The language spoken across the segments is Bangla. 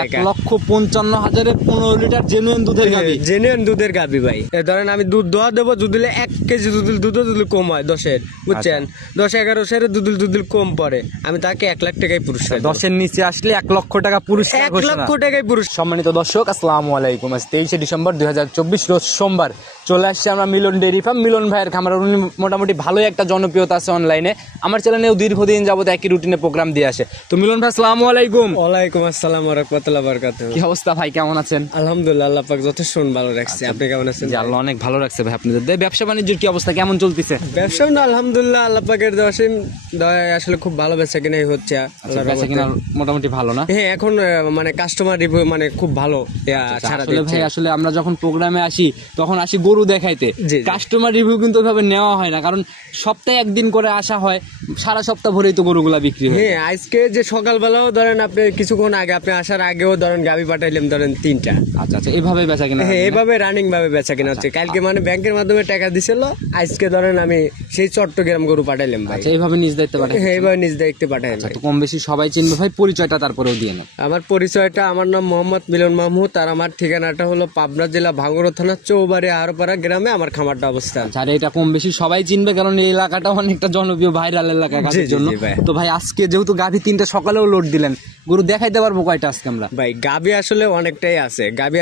টাকা। 1,55,000 15 লিটার জেনুইন দুধের গাভী। জেনুইন দুধের গাভী ভাই। ধরেন আমি দুধ দোয়া দেবো, দুধ দিলে 1 কেজি দুধ যদি কম হয় 10-এর, বুঝছেন, 10-11 সের দুধ কম পড়ে, আমি তাকে 1 লাখ টাকায় পুরস্কার। 10-এর নিচে আসলে 1 লক্ষ টাকা পুরস্কার। 1 লক্ষ টাকায় পুরস্কার। সম্মানিত দর্শক, আসসালামু আলাইকুম। আজ 23শে ডিসেম্বর 2024 রোজ সোমবার চলে আসছে আমরা মিলন ডেইরি ফার্ম। মিলন ভাইয়ের খামার মোটামুটি ভালোই একটা জনপ্রিয়তা আছে অনলাইনে। আমার চ্যানেলেও দীর্ঘদিন যাবত একই রুটিনে প্রোগ্রাম দিয়ে আসে। তো মিলন ভাই, আসসালামু আলাইকুম। ওয়ালাইকুম আসসালাম ওয়া রাহমাতুল্লাহি ওয়া বারাকাতুহু। কি অবস্থা ভাই, কেমন আছেন? আলহামদুলিল্লাহ, আল্লাহ পাক যথেষ্ট ভালো রাখছে। আপনি কেমন আছেন? জি, আল্লাহ অনেক ভালো রাখছে ভাই আপনাদের। ব্যবসা বাণিজ্যের কি অবস্থা, কেমন চলতেছে? ব্যবসা না আলহামদুলিল্লাহ আল্লাহ পাকের দয়ায় আসলে খুব ভালো বেচা কিনাই হচ্ছে। বেচা কিনা মোটামুটি ভালো না? হ্যাঁ, এখন মানে কাস্টমার রিভিউ মানে খুব ভালো ছাড়া আসলে দিচ্ছে। ভাই, আসলে আমরা যখন প্রোগ্রামে আসি তখন আসি গরু দেখাইতে। জি। কাস্টমার রিভিউ কিন্তু ওইভাবে নেওয়া হয় না, কারণ সপ্তাহে একদিন করে আসা হয়, সারা সপ্তাহ ভরেই তো গরুগুলা বিক্রি হয়। হ্যাঁ, আজকে যে সকালবেলাও ধরেন আপনি কিছুক্ষণ আগে আপনি আসার আগেও ধরেন গাবি পাঠাইলাম ধরেন 3টা। আচ্ছা আচ্ছা, এইভাবে বেচা কিনা? হ্যাঁ, এইভাবে রানিং ভাবে বেচা কিনা হচ্ছে। কালকে মানে ব্যাংকের মাধ্যমে টাকা দিছিল, আজকে ধরেন আমি সেই চট্টগ্রাম গরু পাঠাইলাম ভাই। আচ্ছা, এইভাবে নিজ দায়িত্ব পাঠাই? হ্যাঁ, এইভাবে নিজ দায়িত্বে পাঠাইলাম। তো কম বেশি সবাই চিনবে ভাই, পরিচয়টা তারপরেও দিয়ে নেন। আমার পরিচয়টা, আমার নাম মোহাম্মদ মিলন মাহমুদ, আর আমার ঠিকানাটা হলো পাবনা জেলা ভাঙ্গুড়া থানা চৌবাড়ি আরপাড়া গ্রামে আমার খামারটা অবস্থান। আর এটা কম বেশি সবাই চিনবে, কারণ এই এলাকাটা অনেকটা জনপ্রিয় ভাইরাল এলাকা গাভীর জন্য। তো ভাই, আজকে যেহেতু গাভী 3টা সকালেও লোড দিলেন, গরু দেখাইতে পারবো কয়টা আজকে আমরা? ভাই গাভী আসলে অনেকটাই আছে। গাভী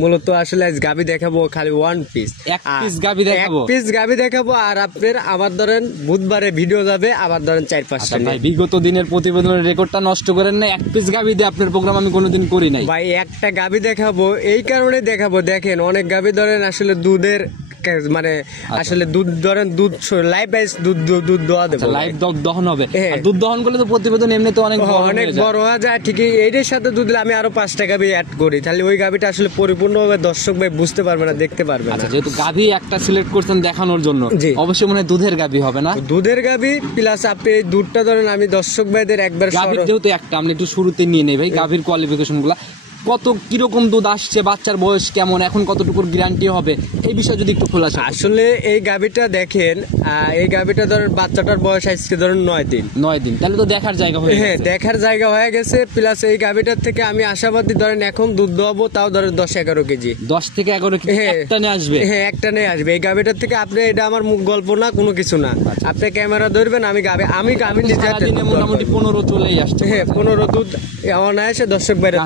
মূলত আসলে আজ গাভী দেখাবো খালি 1 পিস। 1 পিস গাভী দেখাবো? 1 পিস গাভী দেখাবো। আর আপনার আবার ধরেন বুধবারে ভিডিও যাবে, আবার ধরেন 4-5টা। ভাই, বিগত দিনের প্রতিবেদনের রেকর্ডটা নষ্ট করেন না। 1 পিস গাভী দিয়ে আপনার প্রোগ্রাম আমি কোনোদিন করি নাই ভাই। একটা গাভী দেখাবো এই কারণে দেখাবো, দেখেন অনেক গাভী ধরেন আসলে দুধের মানে আসলে দুধ ধরেন দুধ লাইভ দুধ দোয়া দেবো, লাইভ দহন হবে। দুধ দহন করলে তো প্রতিবেদন এমনিতে অনেক বড় হয়ে যায়। ঠিকই, এইটার সাথে দুধ আমি আরো 5টা গাভী অ্যাড করি, তাহলে ওই গাভীটা আসলে পরিপূর্ণভাবে দর্শক ভাই বুঝতে পারবে না, দেখতে পারবে না। যেহেতু গাভী একটা সিলেক্ট করছেন দেখানোর জন্য, অবশ্যই মনে হয় দুধের গাভী হবে না? দুধের গাভী প্লাস আপনি এই দুধটা ধরেন আমি দর্শক ভাইদের একবার যেহেতু একটা আমি একটু শুরুতে নিয়ে নেই ভাই গাভীর কোয়ালিফিকেশন গুলা, কত কিরকম দুধ আসছে, বাচ্চার বয়স কেমন, এখন কতটুকুর গ্যারান্টি হবে, এই বিষয়ে যদি একটু খোলাসা। আসলে এই গাভীটা দেখেন, এই গাভীটা ধরেন বাচ্চাটার বয়স আজকে ধরেন 9 দিন। 9 দিন, তাহলে তো দেখার জায়গা হয়ে গেছে। হ্যাঁ, দেখার জায়গা হয়ে গেছে। প্লাস এই গাভীটার থেকে আমি আশাবাদী ধরেন এখন দুধ দোয়াবো তাও ধরেন 10-11 কেজি। 10 থেকে 11 কেজি একটা নিয়ে আসবে? হ্যাঁ, একটা নিয়ে আসবে এই গাভীটার থেকে। আপনি এটা আমার মুখ গল্প না, কোনো কিছু না। আপনি ক্যামেরা ধরবেন, আমি নিজে মোটামুটি 15 চলেই আসছে। হ্যাঁ, 15 দুধ অনায়াসে দর্শক বাইরে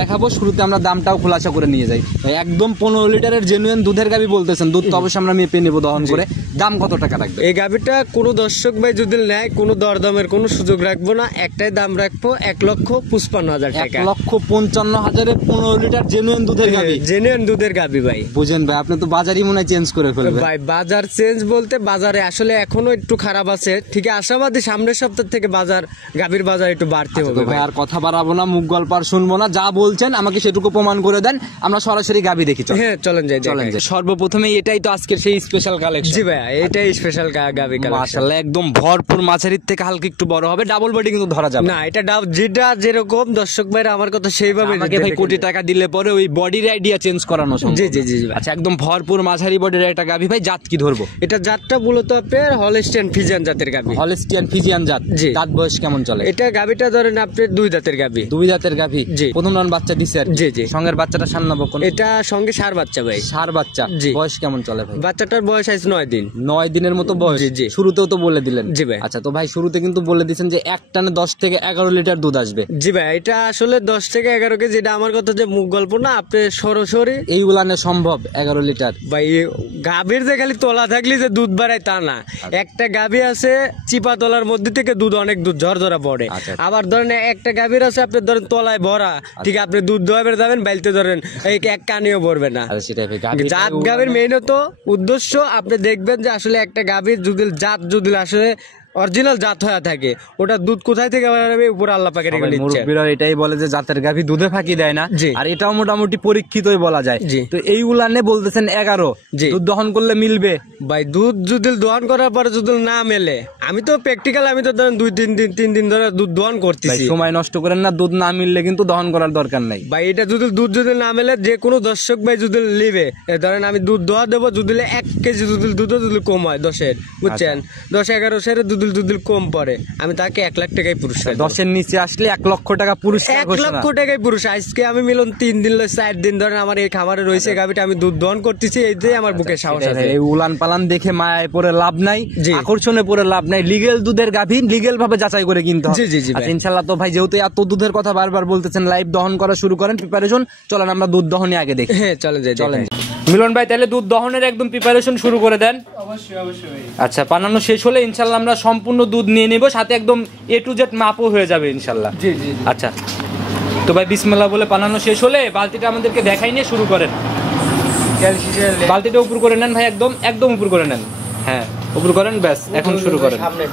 দেখাবো। শুরুতে আমরা দামটাও খোলাসা করে নিয়ে যাই। একদম 15 লিটারের জেনুইন দুধের গাভী বলতেছেন, দুধ তো অবশ্যই আমরা মেপে নেবো দহন করে। দাম কত টাকা রাখবে এই গাভীটা? কোনো দর্শক ভাই যদি নেয় কোনো দরদামের কোনো সুযোগ রাখবো না, একটাই দাম রাখবো 1,55,000 টাকা। 1,55,000 15 লিটার জেনুইন দুধের গাভী। জেনুইন দুধের গাভী ভাই। বুঝেন ভাই, আপনি তো বাজারই মনে হয় চেঞ্জ করে ফেলবেন ভাই। বাজার চেঞ্জ বলতে বাজারে আসলে এখনো একটু খারাপ আছে, ঠিক আছে। আশাবাদী সামনের সপ্তাহ থেকে গাভীর বাজার একটু বাড়তে হবে ভাই। আর কথা বাড়াবো না, মুখ গল্প আর শুনবো না, যা বলছেন আমাকে সেটুকু প্রমাণ করে দেন, আমরা সরাসরি গাভী দেখি। হ্যাঁ, চলেন যাই। সর্বপ্রথমে এটাই তো আজকের সেই স্পেশাল কালেকশন। জি ভাই, এটাই স্পেশাল গাভী কালেকশন। মাশাআল্লাহ, একদম ভরপুর, মাঝারির থেকে হালকা একটু বড় হবে, ডাবল বডি কিন্তু ধরা যাবে না। এটা যেটা যেরকম দর্শক ভাইরা আমার কথা সেইভাবে আমাকে ভাই কোটি টাকা দিলে পরে ওই বডির আইডিয়া চেঞ্জ করানো সম্ভব। জি জি জি। আচ্ছা, একদম ভরপুর মাঝারি বডির একটা গাভী ভাই। জাত কি ধরবো? এটা জাতটা মূলত আপনার হলস্টিয়ান ফিজিয়ান জাতের গাভী। হলস্টিয়ান ফিজিয়ান জাত। দাঁত বয়স কেমন চলে? এটা গাভীটা ধরেন আপনার 2 দাঁতের গাভী। 2 দাঁতের গাভী। জি। প্রথম রান বাচ্চা দিছে আর? জি জি। সঙ্গের বাচ্চাটা সান্না বকন? এটা সঙ্গে ষাঁড় বাচ্চা ভাই। ষাঁড় বাচ্চা। জি। বয়স কেমন চলে ভাই? বাচ্চাটার বয়স আজ 9 দিন। 9 দিনের মতো বয়স। জি। শুরুতেও তো বলে দিলেন। জি ভাই। আচ্ছা, তো ভাই শুরুতে কিন্তু বলে দিয়েছেন যে এক টানে 10 থেকে 11 লিটার দুধ আসবে। জি ভাই, এটা আসলে 10 থেকে 11 কেজি। এটা আমার কথা যে মুখ গল্প না, আপনি সরাসরি এই উলানে সম্ভব 11 লিটার ভাই। গাভীর যে খালি তোলা থাকলে যে দুধ বাড়ায় তা না। একটা গাভী আছে চিপা তলার মধ্যে থেকে দুধ অনেক দুধ ঝরঝরা পড়ে। আবার ধরেন একটা গাভীর আছে আপনার ধরেন তলায় ভরা, ঠিক আপনি দুধ দোয়াবে যাবেন বাইলতে ধরেন এই এক কানিও পড়বে না। জাত গাভীর মেইনত উদ্দেশ্য আপনি দেখবেন যে আসলে একটা গাভীর যদি আসলে অরিজিনাল জাত হয়ে থাকে, ওটা দুধ কোথায় থেকে বাড়াবে উপর আল্লাহ পাকের মুরব্বিরা এটাই বলে যে জাতের গাভী দুধে ফাঁকি দেয় না, আর এটাও মোটামুটি পরীক্ষিতই বলা যায়। তো এই উলানে বলতেছেন 11 দুধ দহন করলে মিলবে ভাই। দুধ যদি দহন করার পরে যদি না মেলে, আমি তো প্র্যাকটিক্যাল, আমি তো ধরেন 2-3 দিন ধরে দুধ দহন করতেছি। সময় নষ্ট করেন না, দুধ না মিললে কিন্তু দহন করার দরকার নাই ভাই। এটা দুধ যদি না মেলে, যে কোনো দর্শক ভাই যদি লিবে, ধরেন আমি দুধ দোয়া দেবো, দুধ দিলে 1 কেজি দুধ যদি কম হয় 10-এর, বুঝছেন, 10-11 সের দুধ দুধ কম পড়ে আমি তাকে 1 লাখ টাকায় পুরস্কার দেব। 10-এর নিচে আসলে 1 লক্ষ টাকা পুরস্কার 1 ঘোষণা। লক্ষ টাকায় পুরস্কার। আজকে আমি মিলন 3 দিন 4 দিন ধরে আমার এই খামারে রয়েছে গাভিটা, আমি দুধ দহন করতেছি, এই যে আমার বুকে সাহস আছে। এই উলান পালান দেখে মায়ায় পড়ে লাভ নাই, জি। আকর্ষণে পড়ে লাভ নাই, লিগেল দুধের গাভী লিগেল ভাবে যাচাই করে কিনতে হবে। জি, জি, জি ভাই। আচ্ছা, ইনশাআল্লাহ। তো ভাই যেহেতু এত দুধের কথা বারবার বলতেছেন, লাইভ দহন করা শুরু করেন, প্রিপারেশন চলেন আমরা দুধ দহনে আগে দেখি। হ্যাঁ চলেন যাই, চলেন দেখাই। মিলন ভাই, তাহলে দুধ দহনের একদম প্রিপারেশন শুরু করে দেন। অবশ্যই আচ্ছা, বানানো শেষ হলে ইনশাআল্লাহ আমরা সম্পূর্ণ দুধ নিয়ে নেব, সাথে একদম A to Z মাপও হয়ে যাবে ইনশাআল্লাহ। জি জি আচ্ছা, তো ভাই বিসমিল্লাহ বলে বানানো শেষ হলে বালতিটা আমাদেরকে দেখাই নিয়ে শুরু করেন। বালতিটা উপর করে নেন ভাই, একদম উপর করে নেন। হ্যাঁ উপর করেন, ব্যাস এখন শুরু করেন। সামনে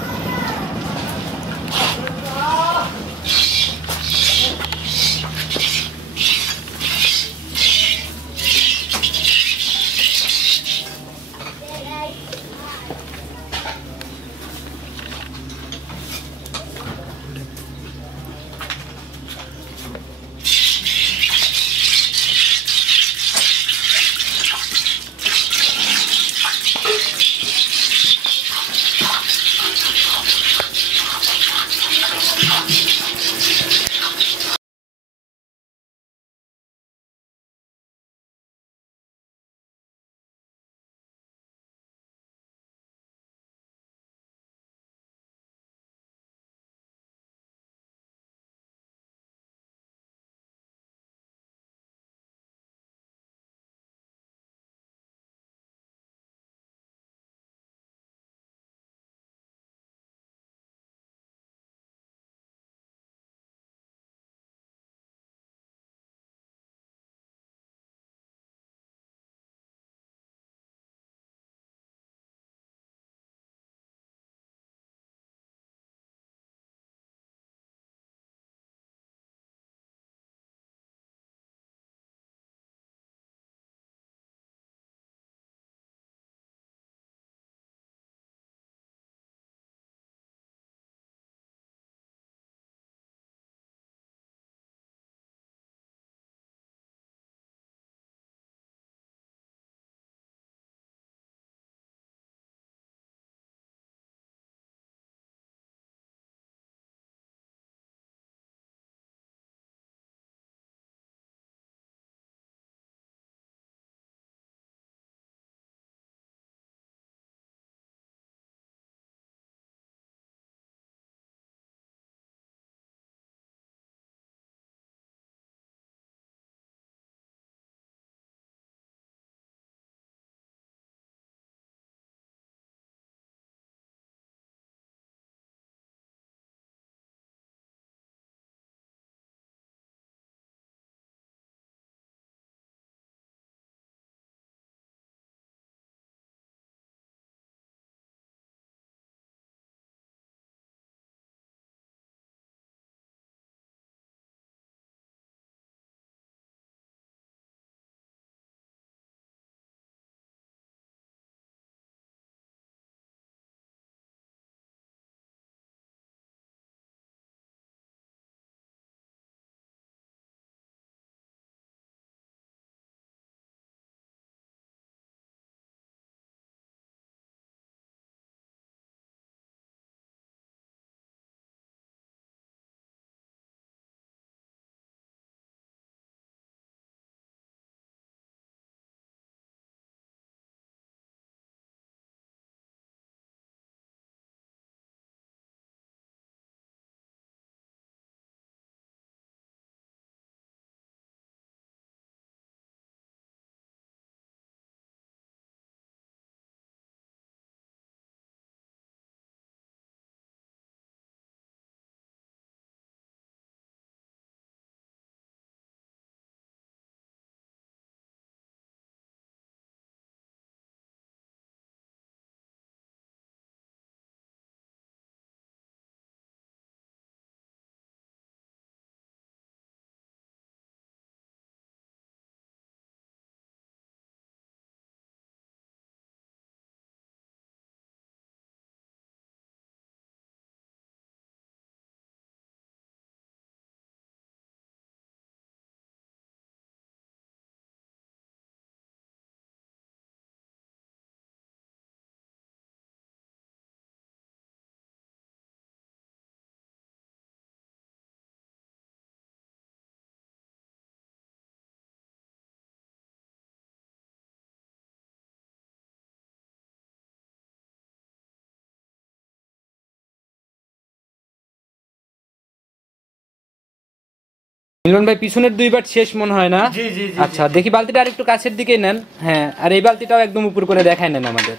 মিলন ভাই পিছনের 2 বাট শেষ মনে হয় না? জি জি জি। আচ্ছা দেখি বালতিটা আরেকটু কাছের দিকে নেন। হ্যাঁ, আর এই বালতিটাও একদম উপর করে দেখায় নেন আমাদের।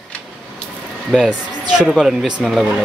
ব্যাস শুরু করেন বিসমিল্লাহ বলে।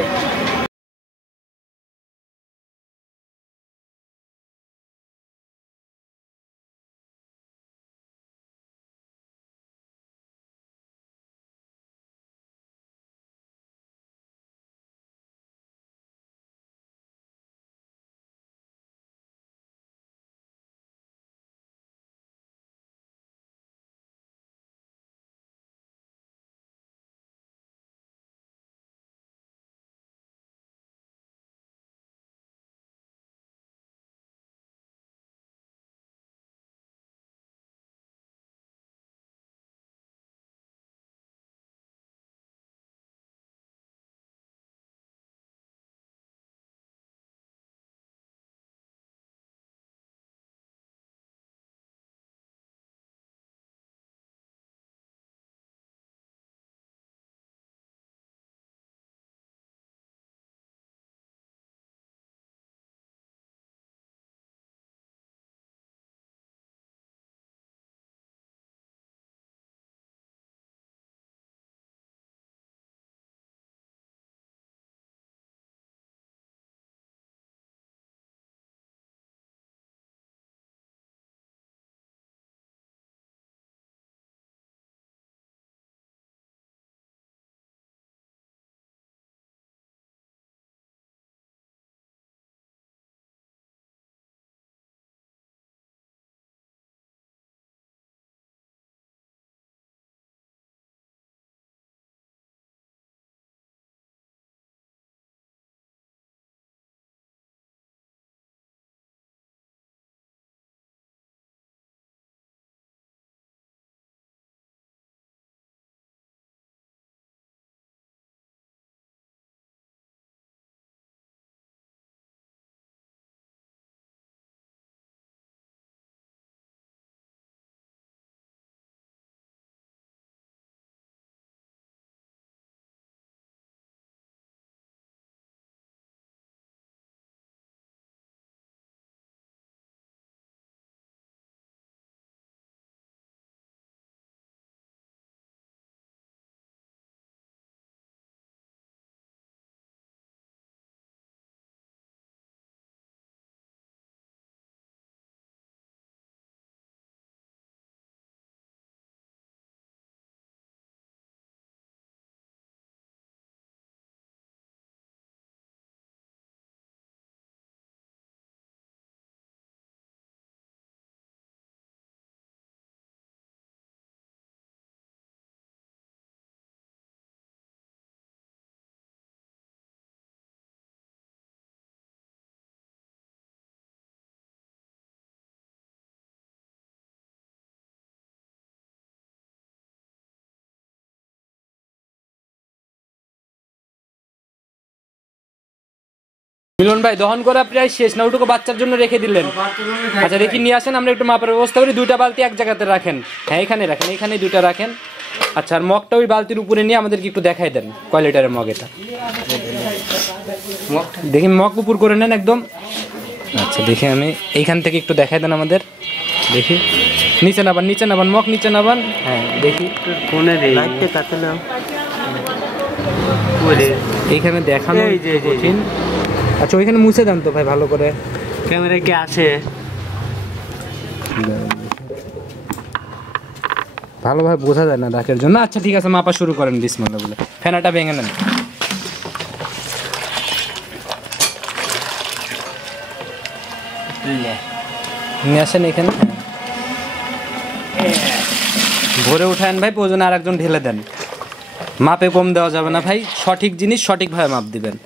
মিলন ভাই দহন করা প্রায় শেষ না, ওটুকু বাচ্চার জন্য রেখে দিলেন? আচ্ছা দেখি নিয়ে আসেন, আমরা একটু মাপার ব্যবস্থা করি। 2টা বালতি এক জায়গাতে রাখেন। হ্যাঁ এখানে রাখেন, এখানে 2টা রাখেন। আচ্ছা আর মগটা ওই বালতির উপরে নিয়ে আমাদেরকে একটু দেখাই দেন কয় লিটারের মগ এটা। দেখি মগ উপর করে নেন একদম। আচ্ছা দেখি আমি এইখান থেকে একটু দেখাই দেন আমাদের। দেখি নিচে নাবান, নিচে নাবান, মগ নিচে নাবান। হ্যাঁ দেখি এইখানে দেখানো কঠিন। আচ্ছা ওইখানে মুছে দেন তো ভাই ভালো করে। ক্যামেরা কি আছে? ভালোভাবে বোঝা যায় না ডাকের জন্য। আচ্ছা ঠিক আছে মাপা শুরু করেন বিসমিল্লাহ বলে। ফেনাটা ভেঙে নেন। নিয়ে আসেন এখানে, ভরে উঠায়েন ভাই, প্রয়োজনে আর একজন ঢেলে দেন। মাপে কম দেওয়া যাবে না ভাই, সঠিক জিনিস সঠিকভাবে মাপ দিবেন।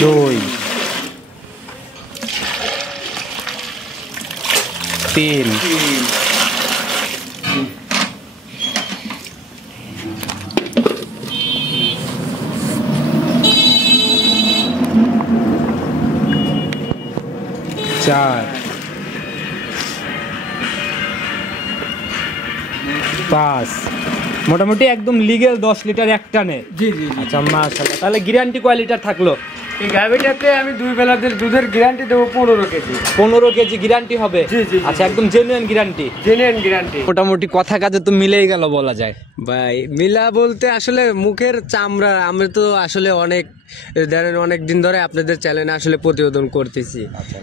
2 3 4 5 মোটামুটি একদম লিগেল 10 লিটার এক টানে। জি জি। আচ্ছা মাশাআল্লাহ, তাহলে গ্যারান্টি কয় লিটার থাকলো? এই গাভিটাতে আমি 2 বেলাদের দুধের গ্যারান্টি দেবো 15 কেজি। 15 কেজি গ্যারান্টি হবে? জি, জি, জি। আচ্ছা, একদম জেনুইন গ্যারান্টি। Genuine guarantee. মোটামুটি কথা কাজে তো মিলেই গেল বলা যায়। ভাই মিলা বলতে আসলে মুখের চামড়া, আমি তো আসলে অনেক দিন ধরে আপনাদের চ্যানেলে আসলে প্রতিবেদন করতেছি।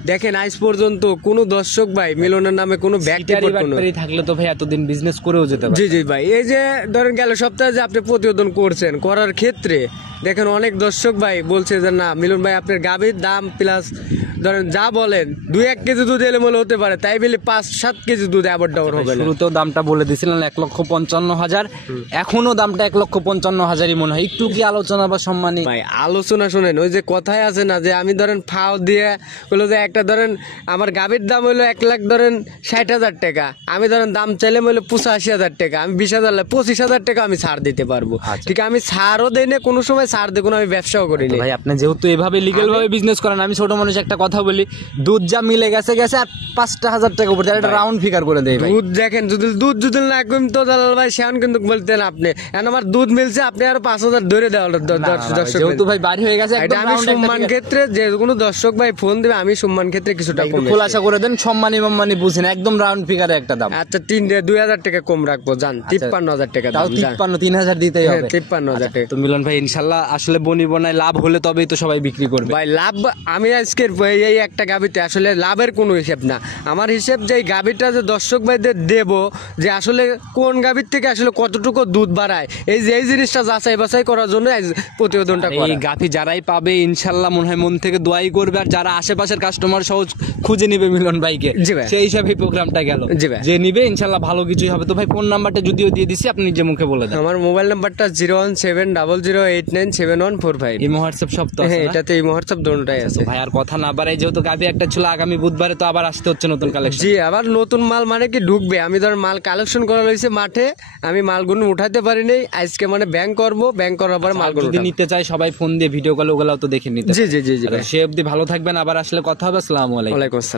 দেখেন আজ পর্যন্ত কোনো দর্শক ভাই মিলনের নামে কোনো ব্যক্তিগত কোনো থাকলে তো ভাই এতদিন বিজনেস করেও যেতে পারে। জি জি ভাই, এই যে ধরেন গেল সপ্তাহে যে আপনি প্রতিবেদন করছেন, করার ক্ষেত্রে দেখেন অনেক দর্শক ভাই বলছে যে না মিলন ভাই আপনার গাভীর দাম প্লাস ধরেন যা বলেন 2-1 কেজি দুধ এলোমেলো হতে পারে, তাই বলে 5-7 কেজি দুধ অ্যাবর্ড ডাউন হবে না। শুরুতেও দামটা বলে দিছিলেন 1,55,000, এখনো দামটা 1,55,000ই মনে হয়। একটু কি আলোচনা বা সম্মানী? ভাই আলোচনা শুনেন, ওই যে কথায় আছে না যে আমি ধরেন ফাও দিয়ে বললো যে একটা ধরেন আমার গাভীর দাম হইলো 1 লাখ ধরেন 60,000 টাকা, আমি ধরেন দাম চাইলে হইলো 85,000 টাকা, আমি 20,000 25,000 টাকা আমি ছাড় দিতে পারবো। ঠিক আমি ছাড়ও দেই না, কোনো সময় ছাড় দেবো না, আমি ব্যবসাও করি না। ভাই আপনি যেহেতু এভাবে লিগ্যাল ভাবে বিজনেস করেন, আমি ছোট মানুষ একটা কথা বলি, দুধ যা মিলে গেছে আর 5,000 টাকা উপর একটা রাউন্ড ফিগার করে দেয় ভাই। দুধ দেখেন দুধ যদি না কমতো দালাল ভাই সেখান কিন্তু বলতেন আপনি, এখন আমার দুধ মিলছে আপনি আরো 5,000 ধরে দেওয়া দর্শক। যেহেতু ভাই বাড়ি হয়ে গেছে, এটা আমি সম্মান ক্ষেত্রে যে কোনো দর্শক ভাই ফোন দিবে, আমি সম্মান ক্ষেত্রে কিছুটা কম খোলাসা করে দেন, সম্মানী মাম্মানি বুঝেন, একদম রাউন্ড ফিগারে একটা দাম। আচ্ছা 2,000 টাকা কম রাখবো, জান 53,000 টাকা তাও 3,000 দিতেই হবে। 53,000 টাকা। তো মিলন ভাই ইনশাল্লাহ আসলে বনি বনায় লাভ হলে তবেই তো সবাই বিক্রি করবে ভাই। লাভ আমি আজকের এই একটা গাবিতে আসলে লাভের কোনো হিসেব না, আমার হিসেব যে এই গাবিটা যে দর্শক ভাইদের দেব যে আসলে কোন গাবির থেকে আসলে কতটুকু দুধ বাড়ায়, এই যে এই জিনিসটা যাচাই বাছাই করার জন্য প্রতিবেদনটা করা। এই গাভী যারাই পাবে ইনশাল্লাহ মনে হয় মন থেকে দোয়াই করবে, আর যারা আশেপাশের কাস্টমার সহজ খুঁজে নিবে মিলন ভাইকে, জি ভাই। সেই হিসাবে প্রোগ্রামটা গেল। জি ভাই। যে নিবে ইনশাল্লাহ ভালো কিছুই হবে। তো ভাই ফোন নাম্বারটা যদিও দিয়ে দিছি, আপনি নিজে মুখে বলে দেন। আমার মোবাইল নাম্বারটা 01700897145। ইমো হোয়াটসঅ্যাপ সব তো আছে হ্যাঁ, না? এটাতে এই হোয়াটসঅ্যাপ দুটোটাই আছে। ভাই আর কথা না বাড়াই, যেহেতু গাভী একটা ছিল আগামী বুধবারে, তো আবার আসতে হচ্ছে নতুন কালেকশন। জি, আবার নতুন মাল মানে কি ঢুকবে, আমি ধর মাল কালেকশন করা হয়েছে মাঠে, আমি মালগুলো উঠাতে পারিনি আজকে, মানে ব্যাংক করবো, ব্যাংক করার পরে মালগুলো যদি নিতে চাই সবাই ফোন দিয়ে ভিডিও কল ওগুলাও তো দেখে নিতে। জি জি জি জি ভাই। সে অবধি ভালো থাকবেন, আবার আসলে কথা হবে। আসসালামু আলাইকুম। ওয়ালাইকুম আসসালাম।